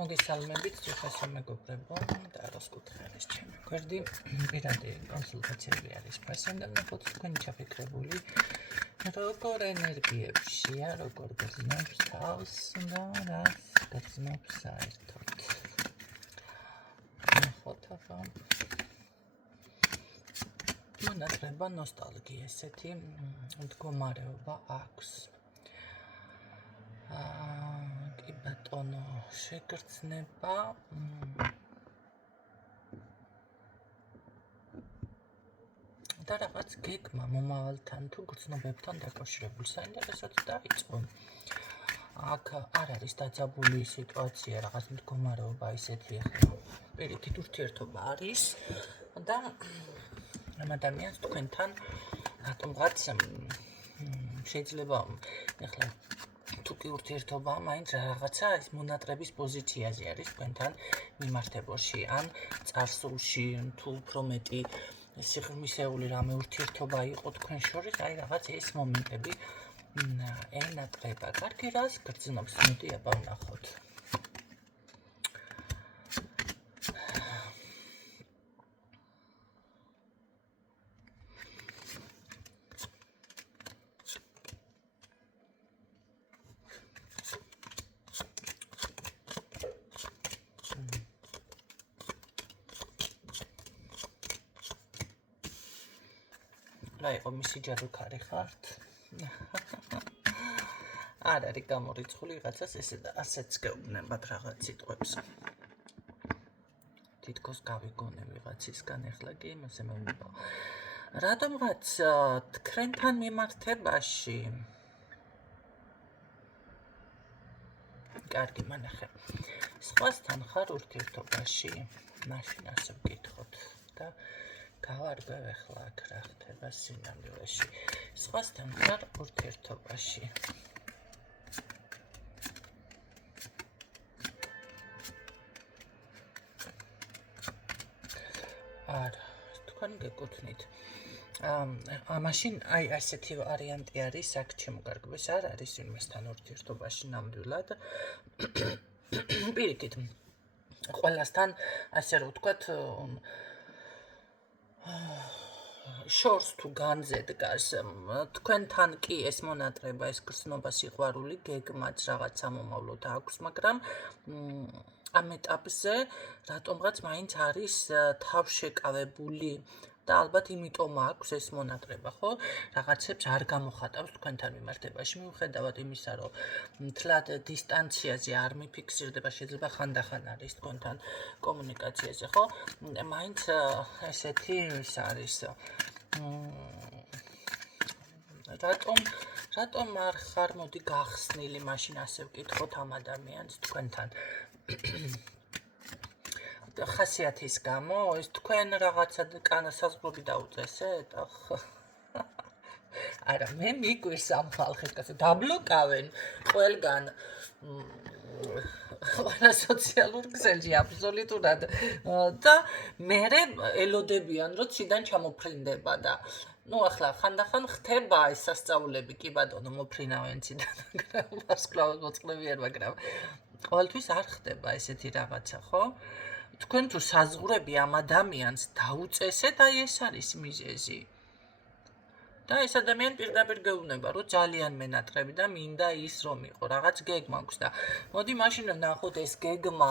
მოგესალმებით, ძვირფასო მეგობრებო და როსკუთხედის ჩემი გვერდი. პირადი კონსულტაციები არის ფასენდან, მოხოთ თქვენი ჩაფიქრებული როგორ ენერგიებშია, როგორ გრძნობს თავს და რას გრძნობს საერთოდ. მოხოთ ახლა მონატრება ნოსტალგია, ესეთი მდგომარეობა აქვს. კი ბატონო, შეგრძნება და რაღაც გეგმა მომავალთან თუ გრძნობებთან დაკავშირებული საინტერესოდ დაიწყო. აქ არ არის დაძაბული სიტუაცია, რაღაც მდგომარეობა ისეთი ახლა პირიქით ურთიერთობა არის და ამ ადამიანს თქვენთან რატომღაც შეიძლება ახლა თუკი ურთიერთობა მაინც რაღაცა ის მონატრების პოზიციაზე არის თქვენთან მიმართებაში ან წარსულში თუ უფრო მეტი სიღრმისეული რამე ურთიერთობა იყო თქვენ შორის, აი რაღაც ეს მომენტები ენატრება. კარგი, რას გრძნობს? მოდი აბა ვნახოთ. რა იყო მისი ჯადოქარი ხართ? არ არის გამორიცხული რაღაცას ასეც გეუბნებათ რაღაც სიტყვებს. თითქოს გავიგონე ვიღაცისგან, ახლა კი იმაზე მოვიდა. რატომღაც თქვენთან მიმართებაში კარგი მანახე. სხვასთან ხარ ურთიერთობაში? მაშინ ასე ვკითხოთ და გავარკვევ ახლა აქ რა ხდება სინამდვილეში. სხვასთან ხარ ურთიერთობაში? არა, თქვენ გეკუთვნით. მაშინ აი ასეთი ვარიანტი არის, აქ ჩემო გარკვევას არ არის ვინმესთან ურთიერთობაში ნამდვილად. პირიქით, ყველასთან ასე რომ ვთქვათ, შორს თუ განზე დგას, თქვენთან კი ეს მონატრება, ეს გრძნობა, სიყვარული, გეგმაც რაღაცა მომავლოდ აქვს, მაგრამ ამ ეტაპზე რატომღაც მაინც არის თავშეკავებული და ალბათ იმიტომ აქვს ეს მონატრება, ხო? რაღაცებს არ გამოხატავს თქვენთან მიმართებაში, მიუხედავად იმისა, რომ მთლად დისტანციაზე არ მიფიქსირდება, შეიძლება ხანდახან არის თქვენთან კომუნიკაციაზე, ხო? მაინც ესეთი ის არის. რატომ არ ხარ მოდი გახსნილი, მაშინ ასე ვკითხოთ ამ ადამიანს თქვენთან. ხასიათის გამო ეს თქვენ რაღაცა კანასაზღვრები დაუწესეთ? არა, მე მიგვირს ამ ხალხის კაცი დაბლოკავენ ყველგან ყველა სოციალურ ქსელში აბსოლუტურად და მერე ელოდებიან, რომ ციდან ჩამოფრინდება და ახლა ხანდახან ხდება ეს სასწაულები, კი ბატონო, მოფრინავენ ციდან, მაგრამ ვარსკვლავად მოწყლებიან, მაგრამ ყოველთვის არ ხდება ესეთი რაღაცა, ხო? თქვენ თუ საზღვრები ამ ადამიანს დაუწესეთ, აი ეს არის მიზეზი. და ეს ადამიანი პირდაპირ გეუბნება, რომ ძალიან მენატრები და მინდა ის რომ იყო, რაღაც გეგმა აქვს და მოდი მაშინ ვნახოთ ეს გეგმა.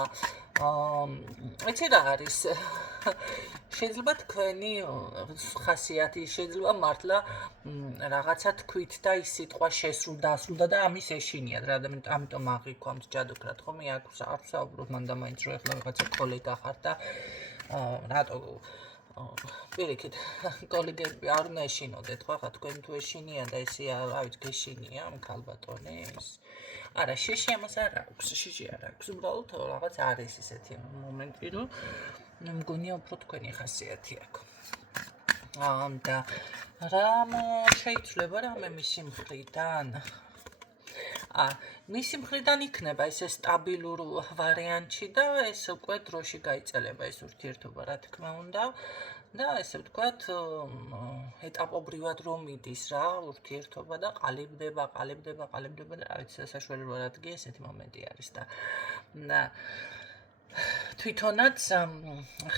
იცი რა არის? შეიძლება თქვენი ხასიათი, შეიძლება მართლა რაღაცა თქვით და ის სიტყვა შესრულდა და ამის ეშინიათ, ამიტომ აღიქვამთ ჯადოქრად, ხომ? აქ არ საუბრობ მანდა მაინც რომ ახლა რაღაცა კოლეგა ხარ და რატო პირიქით, კოლეგები არ უნდა ეშინოდეთ, ხო? ახლა თქვენ თუ ეშინია და ესე რა ვიცი გეშინია ამ ქალბატონის. არა, შიში ამას არ აქვს, შიში არ აქვს, უბრალოდ რაღაც არის ესეთი მომენტი, რომ მგონია უფრო თქვენი ხასიათი აქვს. და რა შეიძლება რამე მისი მხრიდან? მისი მხრიდან იქნება ეს სტაბილურ ვარიანტში და ეს უკვე დროში გაიწელება ეს ურთიერთობა, რა თქმა უნდა. და ესე ვთქვათ, ეტაპობრივად რომ მიდის რა ურთიერთობა და ყალიბდება და რა ვიცი საშუალება რადგან ესეთი მომენტი არის და თვითონაც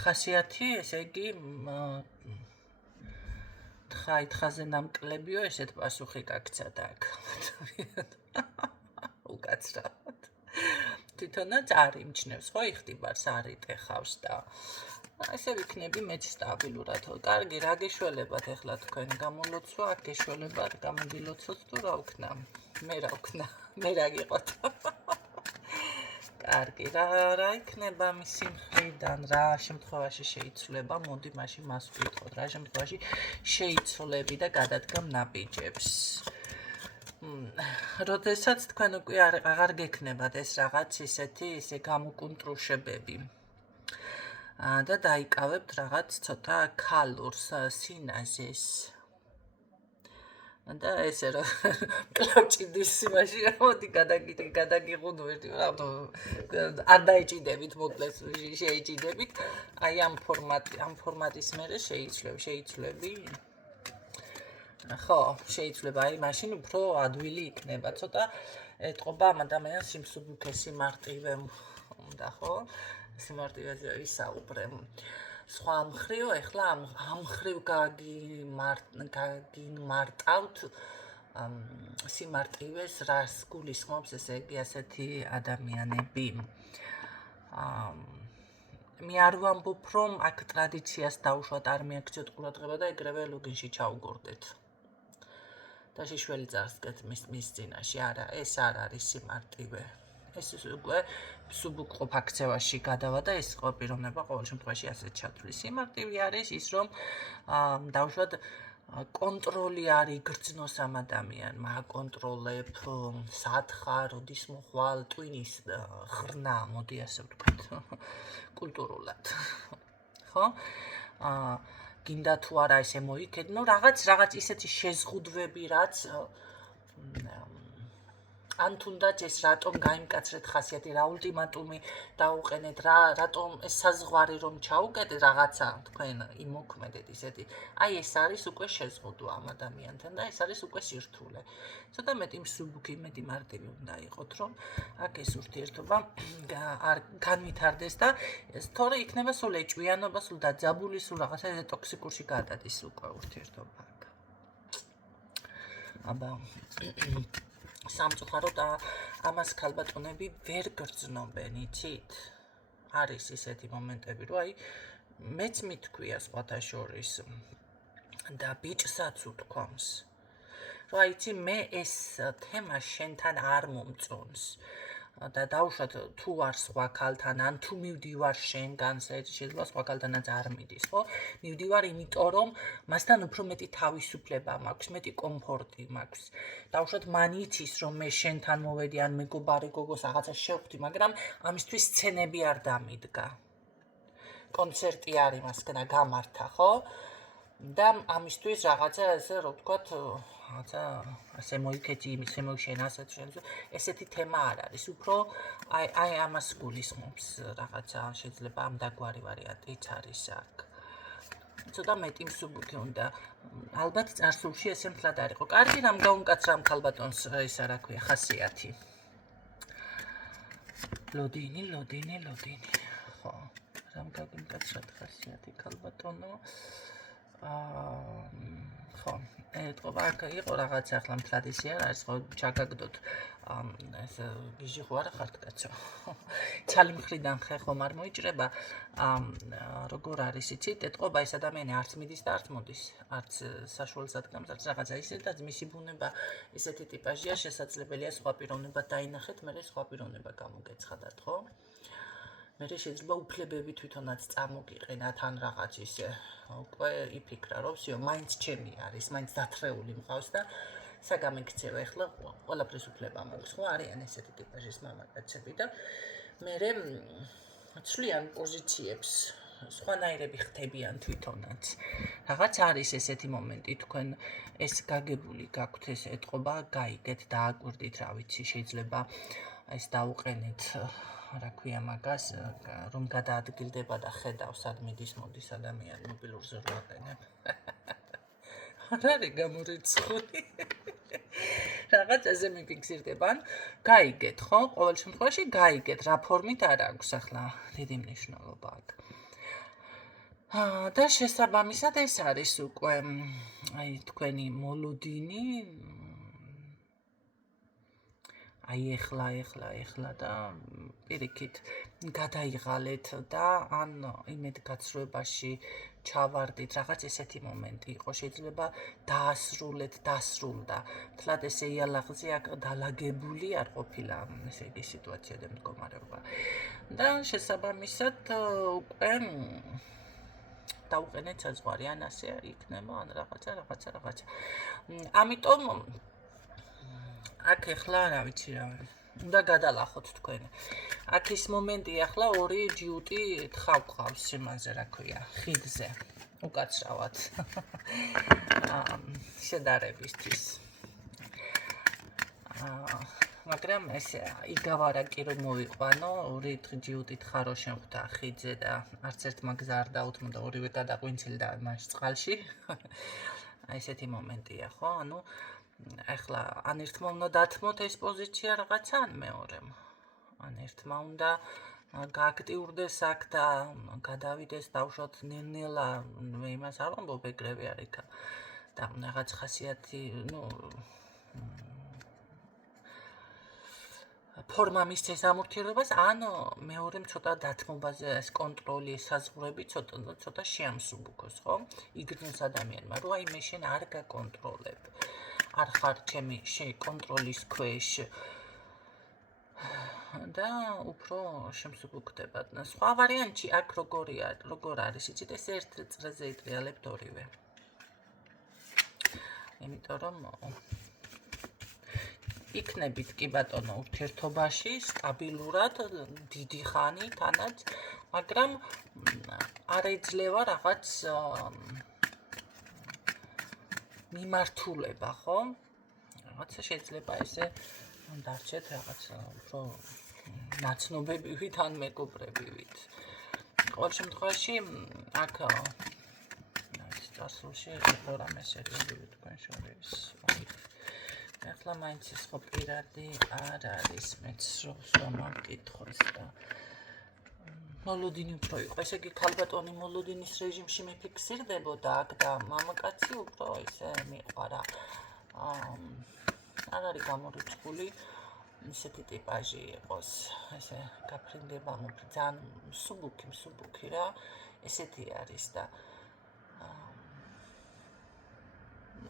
ხასიათი, ესე იგი თხაზე ნამკლებიო, ესეთ პასუხი გაქცათ აქ. უკაცრავად. თვითონაც არ იმჩნევს, ხო, იხტიბარს არ იტეხავს და ესე ვიქნები მეც სტაბილურად. კარგი, რა გეშველებათ ახლა თქვენ გამოლოცვა, აქ გეშველებათ, გამოგილოცოთ თუ რა ვქნა? მე რა ვქნა? მე რა გიყოთ? კარგი, რა იქნება მისი მხრიდან, რა შემთხვევაში შეიცვლება, მოდი მაშინ მას ვკითხოთ, რა შემთხვევაში შეიცვლები და გადადგამ ნაბიჯებს. როდესაც თქვენ უკვე აღარ გექნებათ ეს რაღაც ისე გამოკუნტრუშებები და დაიკავებთ რაღაც ცოტა ქალურს, სინაზეს. და ესე რა კლავჭიდის იმაში მოდი გადაგიღუნო ერთი არ დაიჭიდებით მოკლედ შეიჭიდებით აი ამ ფორმატის მერე შეიცვლები ხო შეიძლება აი მაშინ უფრო ადვილი იქნება ცოტა ეტყობა ამ ადამიანს სიმსუბუქესი მარტივე უნდა ხო სიმარტივეზე ვისაუბრე სხვა მხრივ ეხლა ამ მხრივ გაგიმარტავთ სიმარტივეს რას გულისხმობს ესე იგი ასეთი ადამიანები მე არ ვამბობ რომ აქ ტრადიციას დაუშვათ არ მიაქციოთ ყურადღება და ეგრევე ლოგინში ჩაუგორდეთ და შეშველი წარსდგეთ მის წინაშე არა ეს არ არის სიმარტივე ეს უკვე სუბუქყოფ აქცევაში გადავა და ეს იყო პიროვნება ყოველ შემთხვევაში ასეთ ჩათვლის. სიმარტივე არის ის რომ დავუშვათ კონტროლი არ იგრძნოს ამ ადამიანმა, აკონტროლებ, სათხარ, როდის მოხვალ, ტვინის ხრნა, მოდი ასე ვთქვათ, კულტურულად. ხო? გინდა თუ არა ესე მოიქედ, ну რაღაც ისეთი შეზღუდვები რაც ან თუნდაც ეს რატომ გაიმკაცრეთ ხასიათი, რა ულტიმატუმი დაუყენეთ, რატომ ეს საზღვარი რომ ჩაუკეტეთ რაღაცა თქვენ იმოქმედეთ ისეთი. აი ეს არის უკვე შეზღუდვა ამ ადამიანთან და ეს არის უკვე სირთულე. ცოტა მეტი მსუბუქი, მეტი მარტივი უნდა იყოთ, რომ აქ ეს ურთიერთობა არ განვითარდეს და თორე იქნება სულ ეჭვიანობა, სულ დაძაბული, სულ რაღაცა ტოქსიკურში გადადის უკვე ურთიერთობა აქ. აბა სამწუხაროდ ამას ქალბატონები ვერ გრძნობენ, იცით? არის ისეთი მომენტები, რომ აი მეც მithქვია სხვათა შორის და ბიჭსაც უთქვამს. რომ აი იცი მე ეს თემა შენთან არ მომწონს. და დავუშვათ თუ არ სხვა ქალთან ან თუ მივდივარ შენგან შეიძლება სხვა ქალთანაც არ მიდის ხო მივდივარ იმიტომ რომ მასთან უფრო მეტი თავისუფლება მაქვს მეტი კომფორტი მაქვს დავუშვათ მან იცის რომ მე შენთან მოვედი ან მეგობარი გოგოს რაღაცა შევხვდი მაგრამ ამისთვის სცენები არ დამიდგა კონცერტი არ იმასკნა გამართა ხო და ამისთვის რაღაცა ესე რო ვთქვათ რაღაცა ასე მოიქეთი იმის შემოშენ ასეთ შენზე ესეთი თემა არ არის უფრო აი ამას გულისხმობს რაღაცა შეიძლება ამ დაგვარი ვარიანტიც არის აქ ცოტა მეტი მსუბუქი უნდა ალბათ წარსულში ესე მთლად არ იყო კარგი რამ გაუმკაცრა ამ ქალბატონს ისა რა ქვია ხასიათი ლოდინი ხო რამ გაუმკაცრა ხასიათი ქალბატონო ხო, ეთყობა აქ იყო რაღაცა ახლა ტრადიცია არის ხო ჩაგაგდოთ ეს ბიჟი ხო არა ხართ კაცო ცალი მხრიდან ხე ხომ არ მოიჭრება როგორ არის იცით ეთყობა ეს ადამიანი არც მიდის და არც მოდის არც საშუალო სადგომს არც რაღაცა ისედაც მისი ბუნება ესეთი ტიპაჟია შესაძლებელია სხვა პიროვნება დაინახეთ მე სხვა პიროვნება გამოგეცხადათ ხო მე შეიძლება უფლებები თვითონაც წამოგიყენათ ან რაღაც ისე უკვე იფიქრა რომ всё მაინც ჩემი არის მაინც დათრეული მყავს და საგამიქცევა ახლა ყველაფრის უფლება მაქვს ხო არიან ესეთი ტიპაჟის მამაკაცები და მე ცვლიან პოზიციებს სხვანაირები ხდებიან თვითონაც რაღაც არის ესეთი მომენტი თქვენ ეს გაგებული გაქვთ ეს ეთყობა გაიგეთ და აკვირდით რა ვიცი შეიძლება ეს დაუყენეთ რა ქვია მაგას რომ გადაადგილდება და ხედავს სად მიდის მოდის ადამიანი მობილურზე ვაყენებ არ არის გამორიცხული რაღაცაზე მიფიქსირდება, ან გაიგეთ, ხო? ყოველ შემთხვევაში გაიგეთ, რა ფორმით არ აქვს ახლა დიდი მნიშვნელობა აქ. და შესაბამისად ეს არის უკვე აი თქვენი მოლოდინი აი ეხლა და პირიქით გადაიღალეთ და ან იმედგაცრუებაში ჩავარდით, რაღაც ესეთი მომენტი იყო, შეიძლება დასრულდა. თლად ესე იალაღზე აქ დალაგებული არ ყოფილა, ესე იგი სიტუაცია და მდგომარეობა. და შესაბამისად უკვე დაუყენეთ საზღვარი, ან ასე იქნება, ან რაღაცა. ამიტომ აქ ეხლა რა ვიცი რა უნდა გადალახოთ თქვენ. აქ ის მომენტი ახლა ორი ჯიუტი თხავყავს იმაზე რა ქვია, ხიდზე. უკაცრავად. შედარებისთვის. მაგრამ ეს იგავარაკი რომ მოვიყვანო, ორი ჯიუტით ხარო შემხვდა ხიდზე და არც ერთ მაგზა არ დაუთმო და ორივე გადაყვინცილდა მას წყალში. აი ესეთი მომენტია, ხო? ანუ ახლა ან ერთმა უნდა დათმოთ ეს პოზიცია რაღაცა, ან მეორემ. ან ერთმა უნდა გააქტიურდეს აქ და გადავიდეს დავშოთ ნელ-ნელა, მე იმას არ ვამბობ, ეგრევე არ იქა. და რაღაც ხასიათი, ფორმა მისცეს ამორთიერებას, ან მეორემ ცოტა დათმობაზე ეს კონტროლი, საზღვრები ცოტა შეამსუბუქოს, ხო? იგრძნოს ადამიანმა, რომ აი მე შენ არ გაკონტროლებ. არ ხარ ჩემი კონტროლის ქვეშ და უფრო შემსუბუქდება. სხვა ვარიანტი აქ როგორ არის, იცით, ეს ერთ წრეზე იტრიალებთ ორივე. იმიტომ რომ იქნებით კი ბატონო ურთიერთობაში სტაბილურად დიდი ხანი თანაც, მაგრამ არ ეძლევა რაღაც მიმართულება, ხო? რაღაცა შეიძლება ესე დარჩეთ რაღაც უფრო ნაცნობებივით ან მეგობრებივით. ყოველ შემთხვევაში აქ წარსულში იყო რამე სერიოზული თქვენ შორის. ახლა მაინც ის ხო პირადი არ არის, მეც რომ მაკითხოს და მოლოდინი უფრო იყო. ესე იგი ქალბატონი მოლოდინის რეჟიმში მიფიქსირდებოდა აქ და მამაკაცი უფრო ესე მიყვარა. არ არის გამორიცხული ისეთი ტიპაჟი იყოს, ესე გაფრინდება, ძალიან მსუბუქი რა, ესეთი არის და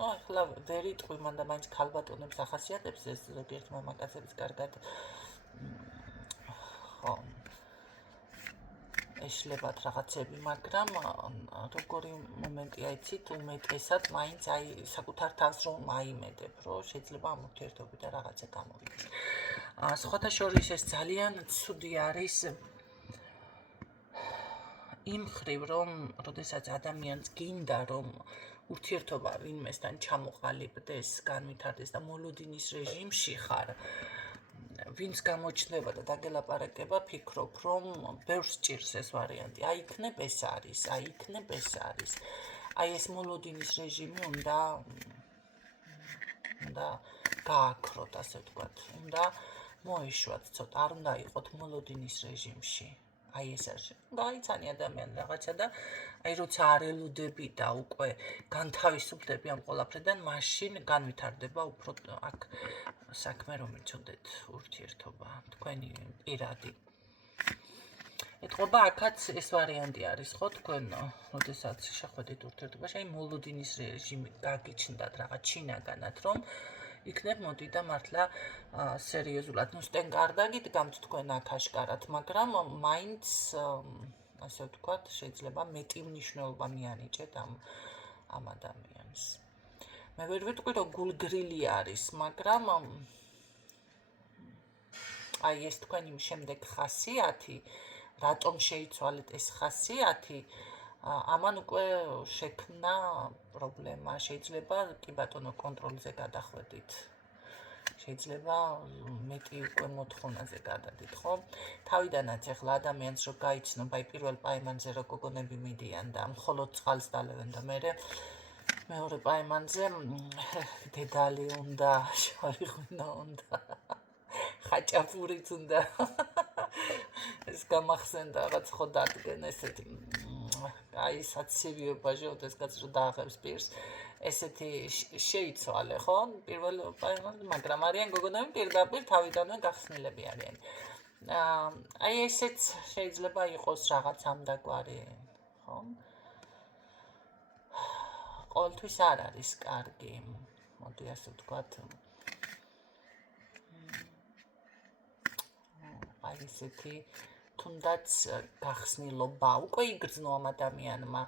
ახლა ვერ იტყვი მან და მაინც ქალბატონებს ახასიათებს ეს ზოგიერთ მამაკაცებს კარგად ხო ეშლებათ რაღაცები, მაგრამ როგორი მომენტია იცით, უმეტესად მაინც აი საკუთარ თავს რომ აიმედებ, რომ შეიძლება ამ ურთიერთობიდან რაღაცა გამოვიდეს. სხვათა შორის ეს ძალიან ცუდი არის იმ ხრივ, რომ როდესაც ადამიანს გინდა რომ ურთიერთობა ვინმესთან ჩამოყალიბდეს, განვითარდეს და მოლოდინის რეჟიმში ხარ, ვინც გამოჩნდება და დაგელაპარაკება, ფიქრობ, რომ ბევრს ჭირს ეს ვარიანტი. აი იქნებ ეს არის. აი ეს მოლოდინის რეჟიმი უნდა გააქროთ, ასე ვთქვათ. უნდა მოეშვათ ცოტა, არ უნდა იყოთ მოლოდინის რეჟიმში. აი ეს არის. გაიცანი ადამიანი რაღაცა და აი როცა არ ელოდები და უკვე განთავისუფლდები ამ ყველაფრიდან, მაშინ განვითარდება უფრო აქ საქმე რომ იცოდეთ ურთიერთობა, თქვენი პირადი. ეთყობა აქაც ეს ვარიანტი არის, ხო, თქვენ, როდესაც შეხვედით ურთიერთობაში, აი მოლოდინის რეჟიმი გაგიჩნდათ რაღაც შინაგანად, რომ იქნებ მოდი და მართლა სერიოზულად, სტენ კარდაგიდგამთ თქვენ აქ აშკარად, მაგრამ მაინც ასე ვთქვათ, შეიძლება მეტი მნიშვნელობა მიანიჭეთ ამ ადამიანს. მე ვერ ვიტყვი, რომ გულგრილი არის, მაგრამ აი ეს თქვენი შემდეგ ხასიათი, რატომ შეიცვალეთ ეს ხასიათი, ამან უკვე შექმნა პრობლემა, შეიძლება კი ბატონო კონტროლზე გადახვედით. შეიძლება მეტი უკვე მოთხოვნაზე გადადით, ხო? თავიდანაც ახლა ადამიანს რო გაიცნო, აი პირველ პაემანზე რო გოგონები მიდიან და მხოლოდ წყალს დალევენ და მეორე პაემანზე დედალი უნდა, შავი უნდა, ხაჭაპურიც უნდა. ეს გამახსენდა რაღაც ხო დადგენ ესეთი აი საცივიობა ჟოდეს კაც რო დააღებს პირს ესეთი შეიცვალე ხო პირველ პაემანზე მაგრამ არიან გოგონები პირდაპირ თავიდანვე გახსნილები არიან. აი ესეც შეიძლება იყოს რაღაც ამდაგვარი ხო? ყოველთვის არ არის კარგი. მოდი ასე ვთქვათ. აი ესეთი თუნდაც გახსნილობა უკვე იგრძნო ამ ადამიანმა.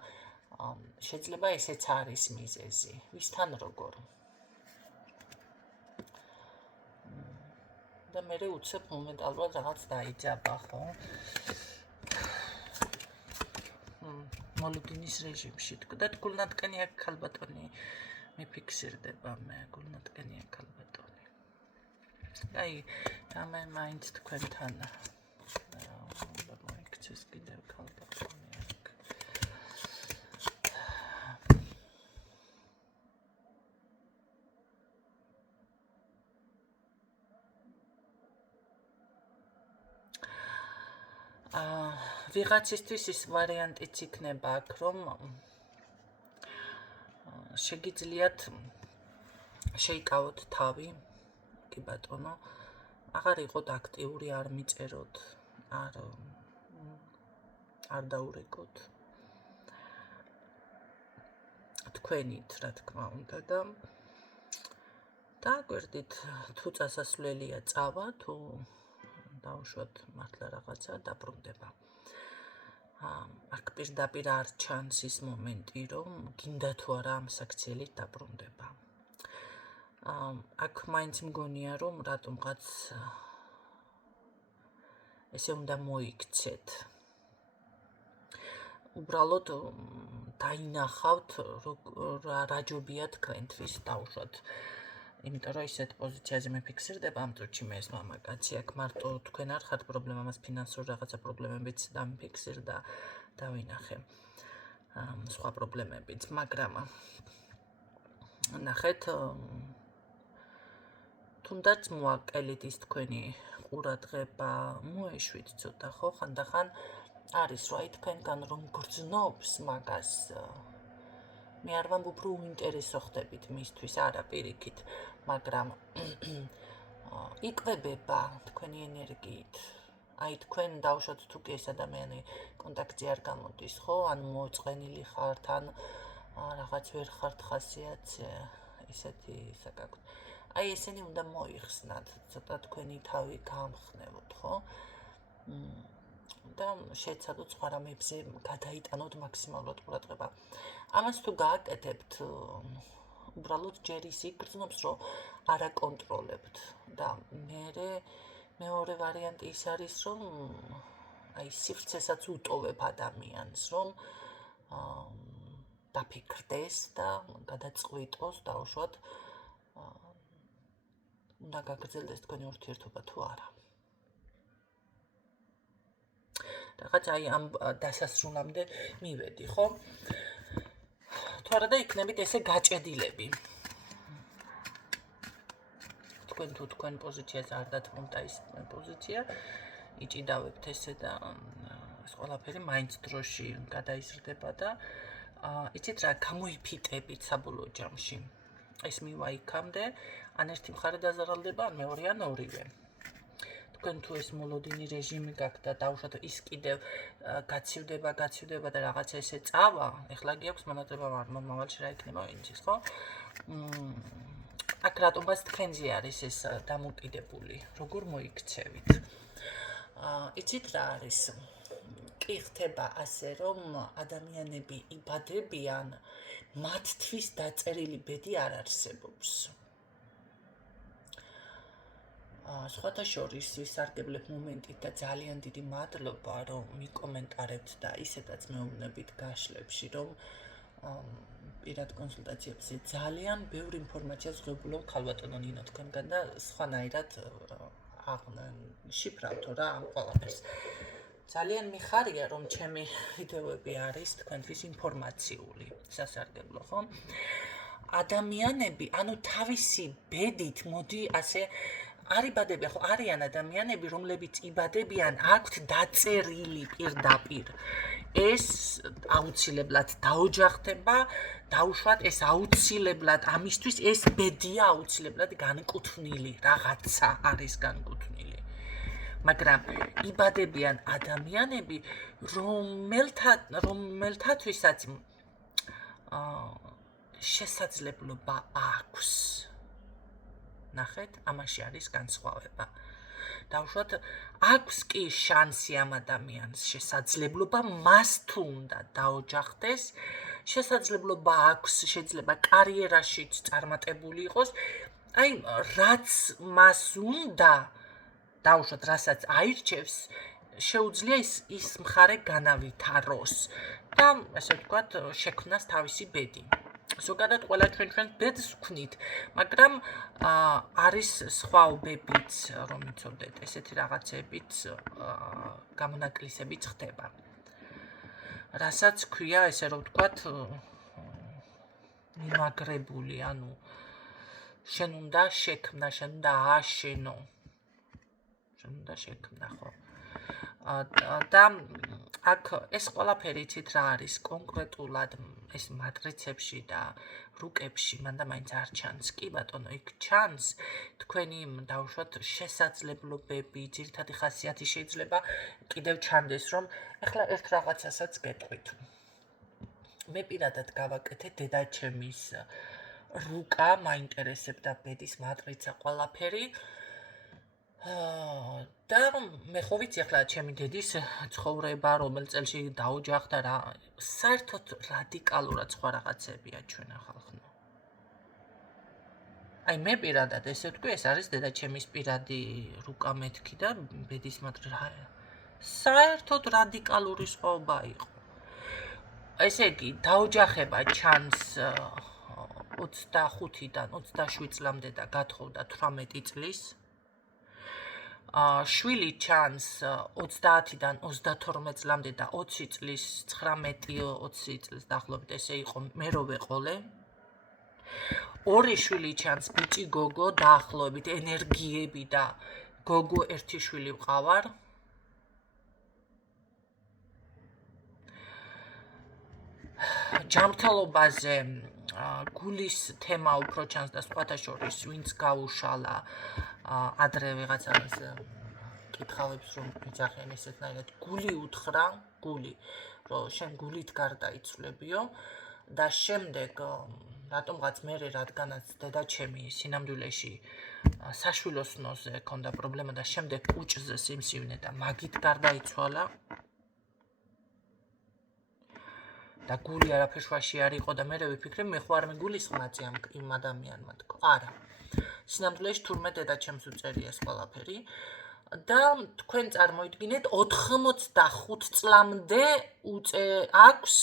შეიძლება ესეც არის მიზეზი. ვისთან როგორ? და მე უცებ მომენტალურად რაღაც დაიჯაბა ხო? მოლოდინის რეჟიმში თქვა გულნატკენია ქალბატონი მიფიქსირდება მე გულნატკენია ქალბატონი. აი ამე მაინც თქვენთან და მოიქცეს კიდევ ქალბატონი აქ. ვიღაცისთვის ის ვარიანტიც იქნება აქ, რომ შეგიძლიათ შეიკავოთ თავი, კი ბატონო, აღარ იყოთ აქტიური, არ მიწეროთ, არ დაურეკოთ. თქვენით, რა თქმა უნდა და დააკვირდით, თუ წასასვლელია წავა, თუ დავუშვათ მართლა რაღაცა დაბრუნდება. აქ პირდაპირ არ ჩანს ის მომენტი, რომ გინდა თუ არა ამ საქციელით დაბრუნდება. აქ მაინც მგონია, რომ რატომღაც ესე უნდა მოიქცეთ. უბრალოდ დაინახავთ, რა ჯობია თქვენთვის დავუშვათ. იმიტომ რომ ისეთ პოზიციაზე მეფიქსირდება ამ წუთში მე ეს მამაკაცი აქ მარტო თქვენ არ ხართ პრობლემა მას ფინანსური რაღაცა პრობლემებიც დამიფიქსირდა დავინახე სხვა პრობლემებიც მაგრამ ნახეთ თუნდაც მოაკელით ის თქვენი ყურადღება მოეშვით ცოტა ხო ხანდახან არის რა თქვენგან რომ გრძნობს მაგას მე არ ვამბობ რომ უინტერესო ხდებით მისთვის არა პირიქით მაგრამ იკვებება თქვენი ენერგიით აი თქვენ დავუშვათ თუ კი ეს ადამიანი კონტაქტზე არ გამოდის ხო ან მოწყენილი ხართ ან რაღაც ვერ ხართ ხასიათზე ისეთი საკაკო აი ესენი უნდა მოიხსნათ ცოტა თქვენი თავი გამხნევოთ ხო და შეეცადოთ სხვა რამებზე გადაიტანოთ მაქსიმალურად ყურადღება. ამას თუ გააკეთებთ, უბრალოდ ჯერ ის იგრძნობს, რომ არ აკონტროლებთ და მეორე ვარიანტი ის არის, რომ აი სივრცესაც უტოვებ ადამიანს, რომ დაფიქრდეს და გადაწყვიტოს დაუშვათ უნდა გაგრძელდეს თქვენი ურთიერთობა თუ არა. რაღაც აი ამ დასასრულამდე მივედი, ხო? თუ არა და იქნებით ესე გაჭედილები. თქვენ პოზიციას არ დათმობთ ის პოზიცია, იჭიდავებთ ესე და ეს ყველაფერი მაინც დროში გადაიზრდება და იცით რა, გამოიფიტებით საბოლოო ჯამში. ეს მივა იქამდე, ან ერთი მხარე დაზარალდება, ან მეორე ან ორივე. თქვენ თუ ეს მოლოდინი რეჟიმი გაქვთ და დავუშვათ ის კიდევ გაცივდება და რაღაც ესე წავა, ეხლა გიაქვს მონაწილეობა მომავალში რა იქნება ვინცის, ხო? აქ რატომღაც თქვენზე არის ეს დამოკიდებული, როგორ მოიქცევით. იცით რა არის? კი ხდება ასე, რომ ადამიანები იბადებიან, მათთვის დაწერილი ბედი არ არსებობს. სხვათა შორის ვისარგებლებ მომენტით და ძალიან დიდი მადლობა, რომ მიკომენტარებთ და ისედაც მეუბნებით გაშლებში, რომ პირად კონსულტაციებზე ძალიან ბევრი ინფორმაციას ვღებულობ ქალბატონო ნინო თქვენგან და სხვანაირად შიფრავთო რა ამ ყველაფერს. ძალიან მიხარია, რომ ჩემი ვიდეოები არის თქვენთვის ინფორმაციული, სასარგებლო, ხო? ადამიანები, ანუ თავისი ბედით მოდი ასე არიბადებიან, ხო არიან ადამიანები, რომლებიც იბადებიან, აქვთ დაწერილი პირდაპირ. ეს აუცილებლად დაოჯახდება, დაუშვათ, ეს აუცილებლად, ამისთვის ეს ბედია აუცილებლად განკუთვნილი, რაღაცა არის განკუთვნილი. მაგრამ იბადებიან ადამიანები, რომელთათვისაც შესაძლებლობა აქვს. ნახეთ, ამაში არის განსხვავება. დავუშვათ, აქვს კი შანსი ამ ადამიანს, შესაძლებლობა მას თუ უნდა დაოჯახდეს, შესაძლებლობა აქვს, შეიძლება კარიერაშიც წარმატებული იყოს, აი, რაც მას უნდა, დავუშვათ, რასაც აირჩევს, შეუძლია ის მხარე განავითაროს და ასე ვთქვათ, შექმნას თავისი ბედი. ზოგადად ყველა ჩვენ ბედს ვქნით, მაგრამ არის სხვაობებიც, რომ იცოდეთ, ესეთი რაღაცებიც გამონაკლისებიც ხდება. რასაც ქვია, ესე რომ ვთქვათ, მიმაგრებული, ანუ შენ უნდა შექმნა, შენ უნდა ააშენო. შენ უნდა შექმნა, ხო? და აქ ეს ყველაფერი იცით რა არის კონკრეტულად ეს მატრიცებში და რუკებში მანდა მაინც არ ჩანს კი ბატონო იქ ჩანს თქვენი დავუშვათ შესაძლებლობები ძირითადი ხასიათი შეიძლება კიდევ ჩანდეს რომ ეხლა ერთ რაღაცასაც გეტყვით მე პირადად გავაკეთე დედაჩემის რუკა მაინტერესებდა ბედის მატრიცა ყველაფერი და მე ხო ვიცი ახლა ჩემი დედის ცხოვრება რომელ წელში დაოჯახდა რა საერთოდ რადიკალურად სხვა რაღაცებია ჩვენ ახალხნო. აი მე პირადად ესე ვთქვი ეს არის დედაჩემის პირადი რუკა მეთქი და ბედის მატრიცა საერთოდ რადიკალური სხვაობა იყო. ესე იგი დაოჯახება ჩანს 25-დან 27 წლამდე და გათხოვდა 18 წლის. შვილი ჩანს 30-დან 32 წლამდე და 20 წლის 19-20 წლის დაახლოებით ესე იყო მე რო ვეყოლე. ორი შვილი ჩანს ბიჭი გოგო დაახლოებით ენერგიები და გოგო ერთი შვილი ვყავარ. ჯანმრთელობაზე გულის თემა უფრო ჩანს და სხვათა შორის ვინც გაუშალა ადრე ვიღაცას კითხავებს რომ იძახენ ესეთნაირად გული უთხრა გული რომ შენ გულით გარდაიცვლებიო და შემდეგ რატომღაც მე რადგანაც დედაჩემი სინამდვილეში საშვილოსნოზე ქონდა პრობლემა და შემდეგ კუჭზე სიმსივნე და მაგით გარდაიცვალა და გული არაფერში არ იყო და მე ვიფიქრე მე ხო არ მეგულისხმაწი იმ ადამიანმა თქო არა სინამდვილეში თურმე დედაჩემს უწერია ეს ყველაფერი და თქვენ წარმოიდგინეთ 85 წლამდე აქვს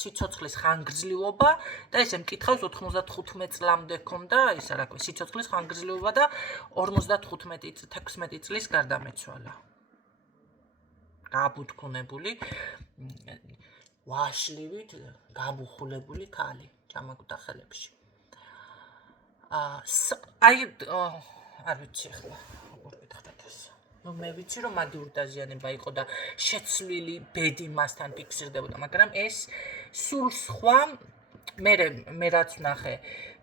სიცოცხლის ხანგრძლივობა და ესე მკითხავს 95 წლამდე ქონდა ისა რა ქვია სიცოცხლის ხანგრძლივობა და 55-16 წლის გარდამეცვალა გააბუთქუნებული ვაშლივით გაბუხულებული ქალი ჩამაგდა ხელებში აი არ ვიცი ახლა როგორ ვიტყვით ეს ნუ მე ვიცი რომ მაგიური დაზიანება იყო და შეცვლილი ბედი მასთან ფიქსირდებოდა მაგრამ ეს სულ სხვა მე რაც ვნახე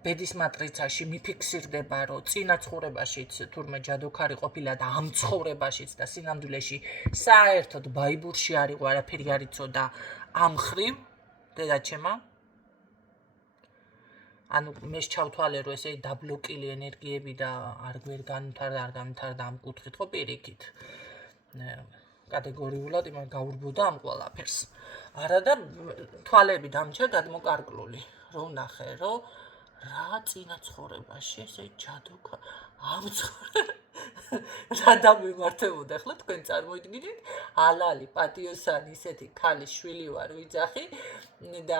ბედის მატრიცაში მიფიქსირდება რომ წინა ცხოვრებაშიც თურმე ჯადოქარი ყოფილა და ამ ცხოვრებაშიც და სინამდვილეში საერთოდ ბაიბურში არ იყო არაფერი არ იცოდა ამ ხრივ დედაჩემა ანუ მე ჩავთვალე რომ ესე დაბლოკილი ენერგიები და არ გვერ განვითარდა ამ კუთხით ხო პირიქით კატეგორიულად იმან გაურბოდა ამ ყველაფერს არა და თვალები დამჭა გადმოკარგლული რომ ნახე რომ რა წინა ცხოვრებაში ესე ჯადოქა ამ რა დამემართებოდა ახლა თქვენ წარმოიდგინეთ ალალი პატიოსანი ისეთი ქალი შვილი ვარ ვიძახი და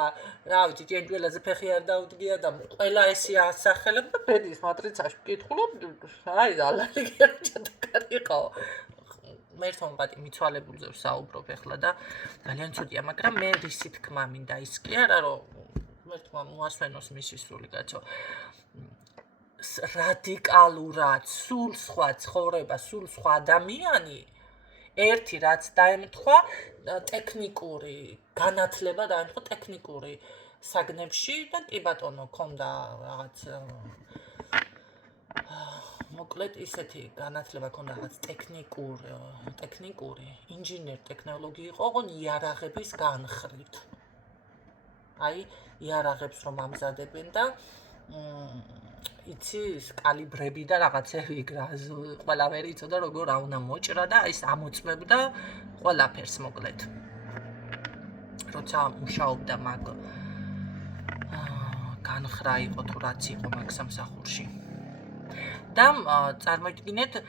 რა ვიცი ჭენჭველაზე ფეხი არ დაუდგია და ყველა ესე ასახელებ და ბედის მატრიცაში ვკითხულობ აი ალალი ჯადოქარიყო მე ერთმა პატი მიცვალებულზე ვსაუბრობ ახლა და ძალიან ცუდია მაგრამ მე რისი თქმა მინდა ის კი არა რომ ღმერთმა მოასვენოს მისი სული კაცო. რადიკალურად სულ სხვა ცხოვრება, სულ სხვა ადამიანი ერთი რაც დაემთხვა ტექნიკური განათლება დაემთხვა ტექნიკური საგნებში და კი ბატონო ქონდა რაღაც მოკლედ ისეთი განათლება ქონდა რაღაც ტექნიკური ინჟინერ ტექნოლოგი იყო ოღონ იარაღების განხრით აი იარაღებს რომ ამზადებენ და იცი კალიბრები და რაღაცები იგრა ყველაფერი იცოდა როგორ რა უნდა მოჭრა და ის ამოწმებდა ყველაფერს მოკლედ როცა მუშაობდა მაგ განხრა იყო თუ რაც იყო მაგ სამსახურში და წარმოიდგინეთ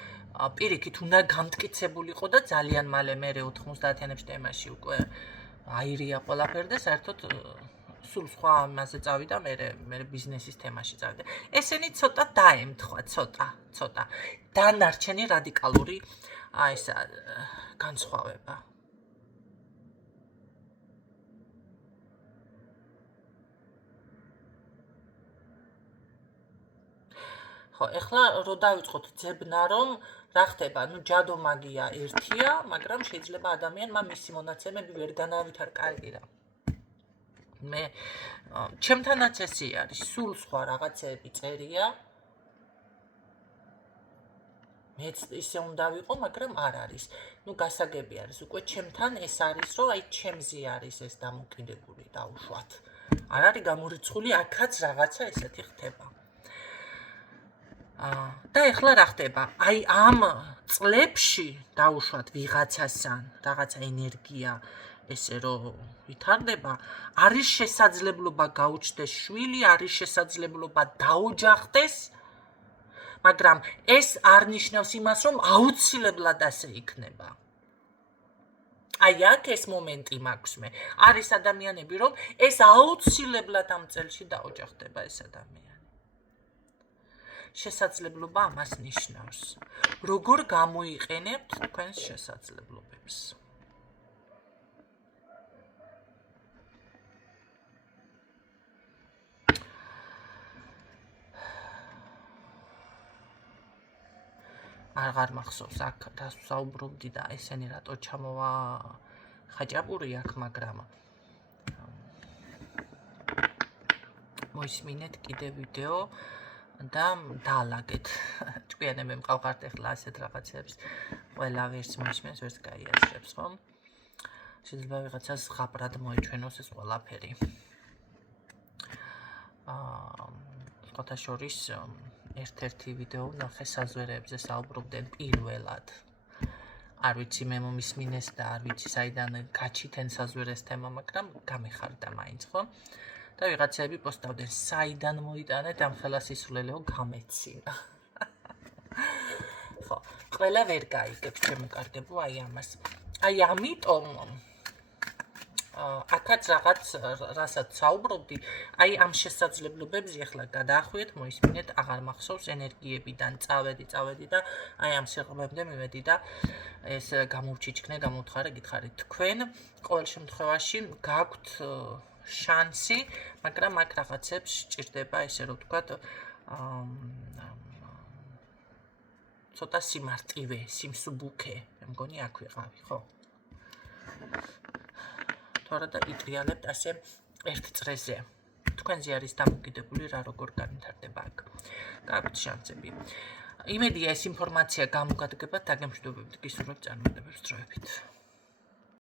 პირიქით უნდა გამტკიცებულიყო და ძალიან მალე მე 90-იანებში თემაში უკვე აირია ყველაფერი და საერთოდ სულ სხვა ამაზე წავიდა მე ბიზნესის თემაში წავიდა. ესენი ცოტა დაემთხვა, ცოტა. დანარჩენი რადიკალური ესა განსხვავება. ხო, ეხლა რო დავიწყოთ ძებნა რომ რა ხდება, ჯადო მაგია ერთია, მაგრამ შეიძლება ადამიანმა მისი მონაცემები ვერ განავითარ კარგი რა. მე ჩემთანაც ესე არის, სულ სხვა რაღაცები წერია. მეც ისე უნდა ვიყო, მაგრამ არ არის. გასაგები არის, უკვე ჩემთან ეს არის, რომ აი ჩემზე არის ეს დამოკიდებული დაუშვათ. არ არის გამორიცხული, აქაც რაღაცა ესეთი ხდება. და ეხლა რა ხდება? აი ამ წლებში დაუშვათ ვიღაცასთან, რაღაცა ენერგია ესე რომ ვითარდება, არის შესაძლებლობა გაუჩნდეს შვილი, არის შესაძლებლობა დაოჯახდეს, მაგრამ ეს არ ნიშნავს იმას, რომ აუცილებლად ასე იქნება. აი აქ ეს მომენტი მაქვს მე. არის ადამიანები, რომ ეს აუცილებლად ამ წელში დაოჯახდება ეს ადამიანი. შესაძლებლობა ამას ნიშნავს. როგორ გამოიყენებთ თქვენს შესაძლებლობებს? აღარ მახსოვს აქ დასაუბრობდი და ესენი რატო ჩამოვა ხაჭაპური აქ, მაგრამ მოისმინეთ კიდე ვიდეო და დაალაგეთ. ჭკვიანები მყავყართ ეხლა ასეთ რაღაცებს. ყველა ვერც მოისმენს, ვერც გაიაზრებს, ხო? შეიძლება ვიღაცას ღაბრად მოეჩვენოს ეს ყველაფერი. სხვათა შორის ერთ-ერთი ვიდეო ნახე საზვერებზე საუბრობდნენ პირველად. არ ვიცი მე მომისმინეს და არ ვიცი საიდან გაჩითენ საზვერეს თემა, მაგრამ გამეხარდა მაინც, ხო? და ვიღაცები პოსტავდნენ, საიდან მოიტანეთ ამ ხელასისულელეო გამეცინა. ხო, ყველა ვერ გაიგებ ჩემო კარგებო აი ამას. აი ამიტომ აქაც რაღაც რასაც საუბრობდი, აი ამ შესაძლებლობებზე ახლა გადაახვიეთ, მოისმინეთ, აღარ მახსოვს ენერგიებიდან წავედი და აი ამ სიღრმემდე მივედი და ეს გამოვჩიჩქნე, გამოვთხარე, გითხარით თქვენ, ყოველ შემთხვევაში გაქვთ შანსი, მაგრამ აქ რაღაცებს სჭირდება, ესე რომ ვთქვათ, ცოტა სიმარტივე, სიმსუბუქე, მე მგონი აქ ვიყავი, ხო? თორე და იტრიალებთ ასე ერთ წრეზე. თქვენზე არის დამოკიდებული რა როგორ განვითარდება აქ. გაქვთ შანსები. იმედია ეს ინფორმაცია გამოგადგებათ, დაგემშვიდობებით, გისურვებთ წარმატებებს დროებით.